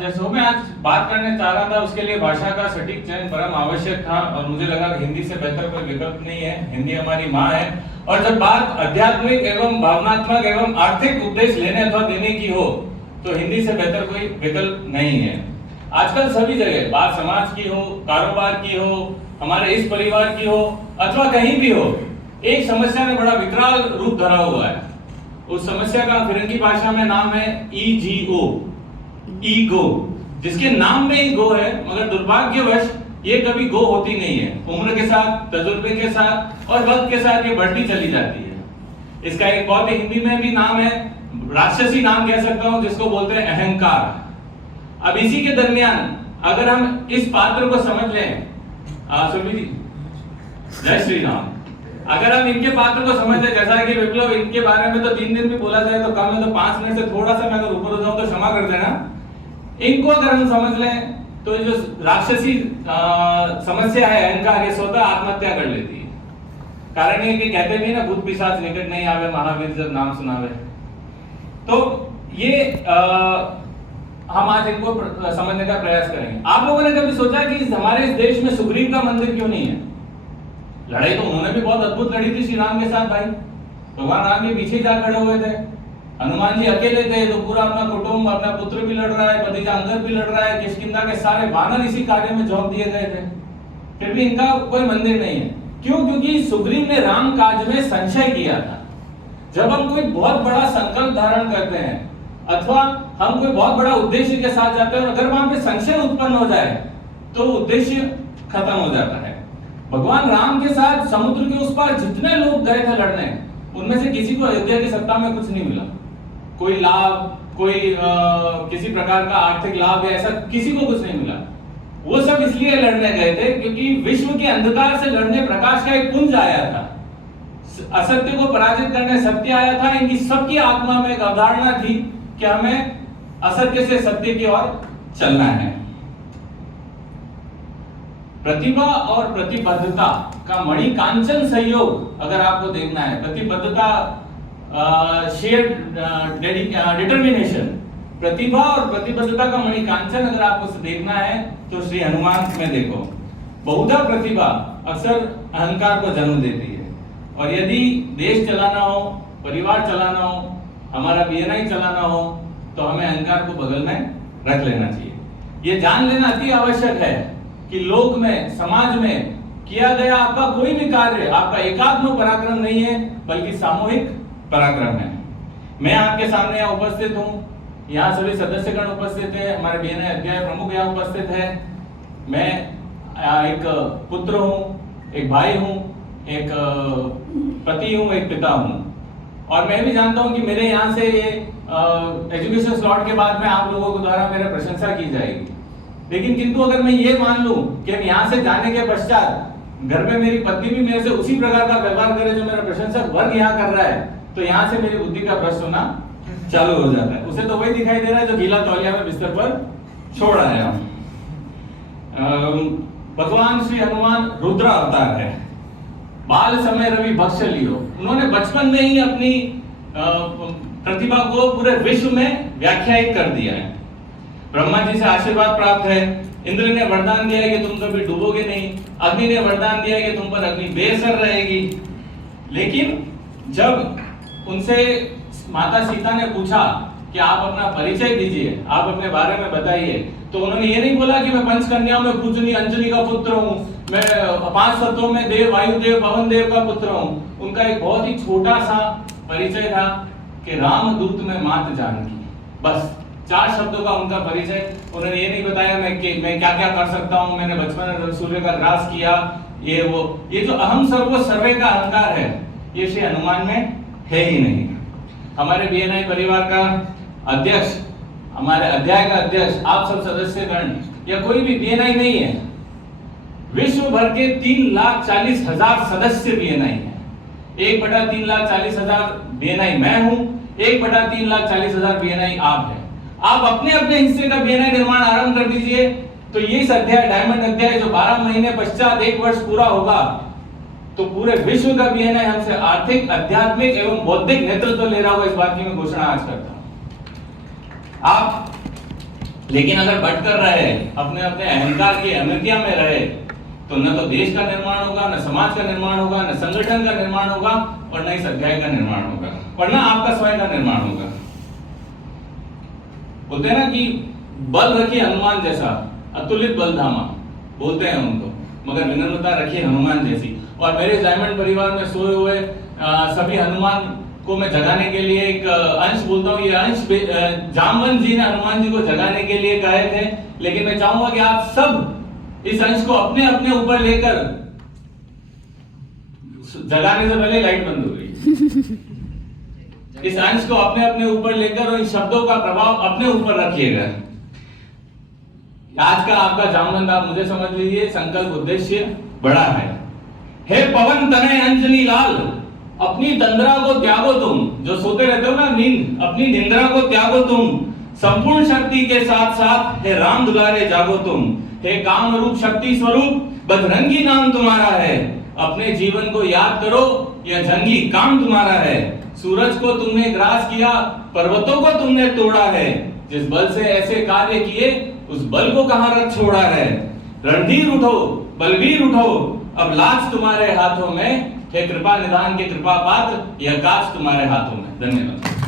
जैसे मैं आज बात करने चाह रहा था उसके लिए भाषा का सटीक चयन परम आवश्यक था और मुझे लगा कि हिंदी से बेहतर कोई विकल्प नहीं है। हिंदी हमारी माँ है और जब बात आध्यात्मिक एवं भावनात्मक एवं आर्थिक उपदेश लेने अथवा देने की हो तो हिंदी से बेहतर कोई विकल्प नहीं है। आजकल सभी जगह बात समाज की हो, कारोबार की हो, हमारे इस परिवार की हो अथवा कहीं भी हो, एक समस्या ने बड़ा विकराल रूप धरा हुआ है। उस समस्या का फिरंगी भाषा में नाम है ईजीओ, ईगो, जिसके नाम में ही गो है मगर दुर्भाग्यवश ये कभी गो होती नहीं है। उम्र के साथ, तजुर्बे के साथ और वक्त के साथ ये बढ़ती चली जाती है। इसका एक बहुत ही हिंदी में भी नाम है, राक्षसी नाम कह सकता हूं, जिसको बोलते हैं अहंकार। अब इसी के दरमियान अगर हम इस पात्र को समझ लें, सुरभि जी जय श्री राम, अगर हम इनके पात्र को समझ लें, जैसा कि विप्लव इनके बारे में तो 3 दिन भी बोला जाए तो कम है, तो 5 मिनट से थोड़ा सा मैं अगर ऊपर हो जाऊं तो क्षमा कर देना। इनको अगर हम समझ लें तो जो राक्षसी समस्या है अहंकार, ये स्वतः आत्महत्या कर लेती है। कारण ये कि कहते भी ना, भूत पिशाच निकट नहीं आवे, महावीर जब नाम सुनावे। तो ये हम आज इनको समझने का प्रयास करेंगे। आप लोगों ने कभी सोचा कि हमारे इस देश में सुग्रीव का मंदिर क्यों नहीं है? लड़ाई तो उन्होंने भी बहुत अद्भुत लड़ी थी श्री राम के साथ भाई, भगवान राम के पीछे जा खड़े हुए थे। हनुमान जी अकेले थे तो पूरा अपना कुटुंब, अपना पुत्र भी लड़ रहा है, भतीजा अंगद भी लड़ रहा है, किष्किंधा के सारे वानर इसी कार्य में झोंक दिए गए थे, फिर भी इनका कोई मंदिर नहीं है। क्यों? क्योंकि सुग्रीव ने राम काज में संशय किया था। जब हम कोई बहुत बड़ा संकल्प धारण करते हैं अथवा हम कोई बहुत बड़ा उद्देश्य के साथ जाते हैं और अगर वहां पे संशय उत्पन्न हो जाए तो उद्देश्य खत्म हो जाता है। भगवान राम के साथ समुद्र के उस पार जितने लोग गए थे लड़ने, उनमें से किसी को अयोध्या की सत्ता में कुछ नहीं मिला। कोई लाभ, कोई किसी प्रकार का आर्थिक लाभ या ऐसा किसी को कुछ नहीं मिला। वो सब इसलिए लड़ने गए थे क्योंकि विश्व के अंधकार से लड़ने प्रकाश का एक पुंज आया था, असत्य को पराजित करने सत्य आया था। इनकी सबकी आत्मा में एक अवधारणा थी कि हमें असत्य से सत्य की ओर चलना है। प्रतिभा और प्रतिबद्धता का मणिकांचन सहयोग अगर आपको देखना है, प्रतिबद्धता, शेयर डिटर्मिनेशन, प्रतिभा और प्रतिबद्धता का मणिकांचन अगर आपको देखना है तो श्री हनुमान में देखो। बहुधा प्रतिभा अक्सर अहंकार को जन्म देती है और यदि देश चलाना हो, परिवार चलाना हो, हमारा बीएनआई चलाना हो तो हमें अहंकार को बगल में रख लेना चाहिए। ये जान लेना अति आवश्यक है कि लोक में, समाज में किया गया आपका कोई भी कार्य आपका एकात्म पराक्रम नहीं है बल्कि सामूहिक पराक्रम है। मैं आपके सामने यहाँ उपस्थित हूँ, यहाँ सभी सदस्यगण उपस्थित है, हमारे बीएनआई अध्याय प्रमुख यहाँ उपस्थित है। मैं एक पुत्र हूँ, एक भाई हूँ, एक पति हूँ, एक पिता हूँ और मैं भी जानता हूँ कि मेरे यहाँ से ये एजुकेशन स्लॉट के बाद में आप लोगों के द्वारा मेरा प्रशंसा की जाएगी। लेकिन किंतु अगर मैं ये मान लूं कि यहाँ से जाने के पश्चात घर में मेरी पत्नी भी मेरे से उसी प्रकार का व्यवहार करे जो मेरा प्रशंसक वर्ग यहाँ कर रहा है, तो यहाँ से मेरी बुद्धि का भ्रष्ट होना चालू हो जाता है। उसे तो वही दिखाई दे रहा है जो गीला तौलिया में बिस्तर पर छोड़ आया। भगवान श्री हनुमान रुद्र अवतार है। बाल समय रवि बख्श लियो, उन्होंने बचपन में ही अपनी प्रतिभा को पूरे विश्व में व्याख्यायित कर दिया है। ब्रह्मा जी से आशीर्वाद प्राप्त है, इंद्र ने वरदान दिया है कि तुम कभी डूबोगे नहीं, अग्नि ने वरदान दिया है कि तुम पर अग्नि बेअसर रहेगी। लेकिन जब उनसे माता सीता ने पूछा कि आप अपना परिचय दीजिए, आप अपने बारे में बताइए, तो उन्होंने ये नहीं बोला कि मैं पंचकन्याओं में पूजनी अंजलि का पुत्र हूँ, मैं 5 सत्वों में देव, वायुदेव, पवन देव का पुत्र हूँ। उनका एक बहुत ही छोटा सा परिचय था कि रामदूत में मात जानकी, बस 4 शब्दों का उनका परिचय। उन्होंने ये नहीं बताया मैं क्या क्या कर सकता हूँ, मैंने बचपन में सूर्य का ग्रास किया, ये वो। ये जो अहम सर्वो सर्वे का अहंकार है ये श्री हनुमान में है ही नहीं। हमारे बीएनआई परिवार का अध्यक्ष, हमारे अध्याय का अध्यक्ष, आप सब सदस्यगण या कोई भी बीएनआई नहीं है। विश्व भर के 3,40,000 सदस्य बीएनआई है। 1/3,40,000 बीएनआई मैं हूं, 1/3,40,000 बीएनआई आप है। आप अपने अपने हिस्से का बीएनआई निर्माण आरंभ कर दीजिए तो ये अध्याय, डायमंड अध्याय, जो 12 महीने पश्चात 1 वर्ष पूरा होगा तो पूरे विश्व का बीएनआई हमसे आर्थिक, आध्यात्मिक एवं बौद्धिक नेतृत्व ले रहा होगा। इस बात की मैं घोषणा आज करता हूं। आप लेकिन अगर भटक कर रहे, अपने अपने अहंकार की अमित्या में रहे, तो न तो देश का निर्माण होगा, न समाज का निर्माण होगा, न संगठन का निर्माण होगा, और न इस अध्याय का निर्माण होगा, और न आपका स्वयं का निर्माण होगा। बोलते हैं ना कि बल रखिए हनुमान जैसा, अतुलित बल धामा, बोलते हैं उनको, मगर विनम्रता रखिए हनुमान जैसी। और मेरे डायमंड परिवार में सोए हुए सभी हनुमान को मैं जगाने के लिए एक अंश बोलता हूँ। ये अंश जामवंत जी ने हनुमान जी को जगाने के लिए कहे थे, लेकिन मैं चाहूंगा कि आप सब इस अंश को अपने अपने ऊपर लेकर, जगाने से पहले लाइट बंद हो गई, इस अंश को अपने अपने ऊपर लेकर और इन शब्दों का प्रभाव अपने ऊपर रखिएगा। आज का आपका जामवंत, आप मुझे समझ लीजिए, संकल्प उद्देश्य बड़ा है। हे पवन तनय अंजनी लाल, अपनी तंद्रा को त्यागो तुम, जो सोते रहते हो ना नींद, अपनी निंद्रा को त्यागो तुम, संपूर्ण शक्ति के साथ साथ हे राम दुलारे जागो तुम। हे काम रूप शक्ति स्वरूप, बजरंगी नाम तुम्हारा है, अपने जीवन को याद करो, यह जंगी काम तुम्हारा है। सूरज को तुमने ग्रास किया, पर्वतों को तुमने तोड़ा है, जिस बल से ऐसे कार्य किए, उस बल को कहां रख छोड़ा है। रणधीर उठो, बलवीर उठो, अब लाज तुम्हारे हाथों में, हे कृपा निधान के कृपा पात्र, यह काज तुम्हारे हाथों में। धन्यवाद।